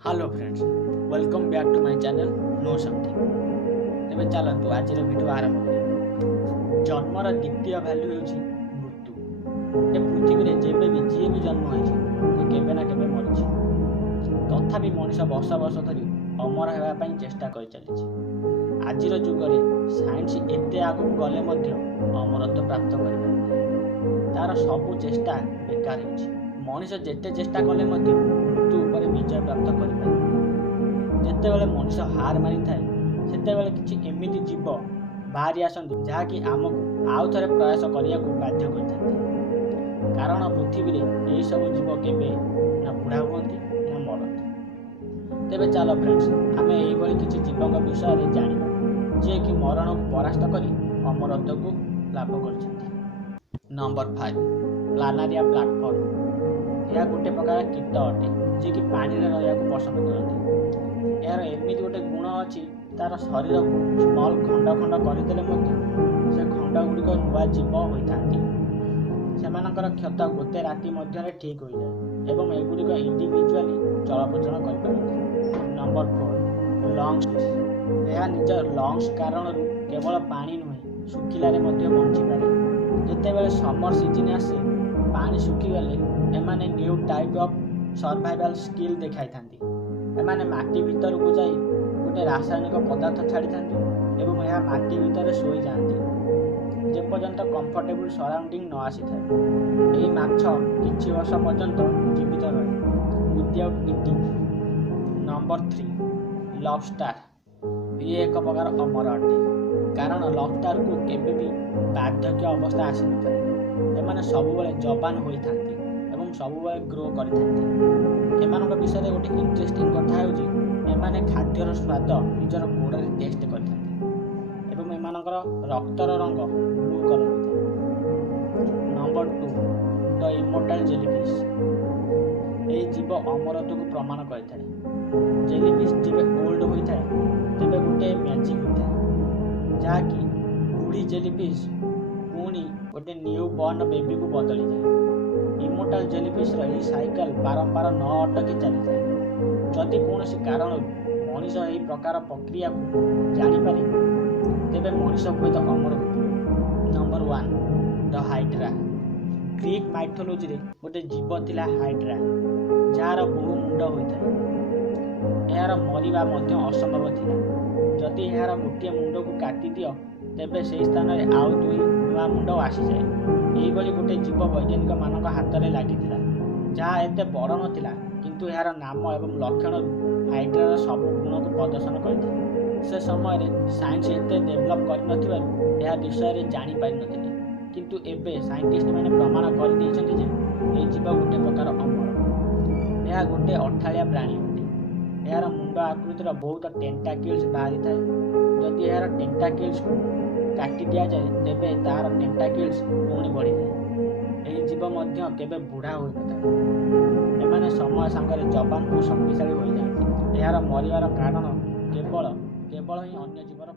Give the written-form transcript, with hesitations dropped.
Hello friends, welcome back to my channel know something. तेरे चलतु आज भिडियो आरंभ करिया। जन्मर द्वितीय भैल्यू होची मृत्यु। ए पृथ्वी रे जेबे भी जी भी जन्म होइछि से केबे ना केबे मरिछि। तथापि मनुष्य वर्ष वर्ष धरी अमर हेबा पई चेष्टा करि चलिछि। आजिर जुगरे साइंस एते आगु गले मध्य अमरत्व प्राप्त करिबे तार सब चेष्टा बेकार होछि। मनुष्य जेते चेष्टा कले मध्य मृत्यु उपर विजय प्राप्त करिपारे। जेतेबेले मनुष्य हार मारि थाए सेतेबेले किछि एमिति जीव बाहरी आसନ୍ତି जहाँकि आमको आउ थरे प्रयास करियाको बाध्य करिथाନ୍ତି। कारण पृथ्वी रे एही सब जीव केबे ना बुढ़ा हुअନ୍ତି ना मरନ୍ତି। तेबे चलो फ्रेंड्स, आमे एही भली किछि जीवक विषय रे जानिबा जे कि मरण को परास्त करी अमरत्व को लाभ करछन्ति। Number 5, प्लानारिया platform. यह गोटे प्रकार कीट अटे जे कि पानी रे रहिया को पसंद करती। यार एमिति गोटे गुण अछि, तार शरीर को स्मॉल खंड खंड करदेले मध्य से खंड गुड़िक नुआ जीव होइथांती। सेमानकर क्षत गोटे राति मध्य ठीक हो जाए एवं एगुड़िक इंडिविजुअली चलप्रचल कर। Number 4, lungs. यह निज लंग्स कारण केवल पानी नुहे सुखिलारे मध्य बंची पारे। जेतेबेले समर सीजन आसे पानी सुखीगले एमाने new type of survival skill देखाई थांती। एमाने माटी भीतर को जाई गोटे रासायनिक पदार्थ छाड़ी थांती एवं यह माटी भीतर सोई जाती जे पर्यंत कंफर्टेबल सराउंडिंग न आसी थाए। एही माछ किछि वर्ष पर्यंत जीवित रहे विदाउट ईटिंग। Number 3, lobster. ये एक प्रकार अमर अटे कारण लॉबस्टर को केबे भी बार्धक्य अवस्था आसी न थाए। एमाने सबुबले जवान होई थांती एवं सबुबले ग्रो करिथांती। एमानक विषय गोटे इंटरेस्टिंग कथा हेउची एमाने खाद्यर स्वाद निजर गोड़े टेस्ट करिथांती एवं एमानकर रक्तर रंग ब्लू कलर होइଥାଏ। Number 2, the immortal jellyfish. एही जीव अमरत्व को प्रमाण करिଥାଏ। जेलीफिश जेबे ओल्ड होइଥାଏ तेबे गोटे मैजिक होइଥାଏ जहाँकि बुढ़ी जेलीफिश पुणी गोटे न्यू बॉर्न बेबी को बदली जाए। इमोर्टाल जेलीफिश रही साइकेल बारंबार न अटकी चली जाए। जदि कौन कारण मनीष यही प्रकार प्रक्रिया को जानीपारे तेबे मनीष हुए तो अमर हो। Number 1, the hydra. Greek mythology रे गोटे जीव थिला हाइड्रा जार बहु मुंड होइଥାଏ। यार मरिबा मध्य असंभव थिला। जदि यार गोटे मुंड को काटी दियो तेबे से स्थान रे आउ दुई नुआ मुंड आसी जाए। एही भली गोटे जीव वैज्ञानिक मानक हाथ में लागिथिला जहाँ एते बड़ नथिला किंतु यार नाम एवं लक्षण हाइड्रार सब गुण को प्रदर्शन करथिला। से समय रे साइंस एते डेवलप कर नथिबारु यह विषय रे जानि पारि नथिले किंतु एबे साइंटिस्ट माने प्रमाण कर दैछन्ति जे ए जीव गोटे प्रकार अमर। यह गोटे अठालिया प्राणी अटे। यार मुंड आकृतिर बहुत टेंटाकिल्स बाहरी थाए। जदि यार टेंटाकिल्स को काटी दिया जाए तेबे तार टेंटाकिल्स पुणी बढ़ी जाए। एही जीव मध्य केबे बुढ़ा होई नଥାଏ। एमाने समय संगे जवान और शक्तिशाली होई जाते। यार मरिवार कारण केवल ही अन्य जीवर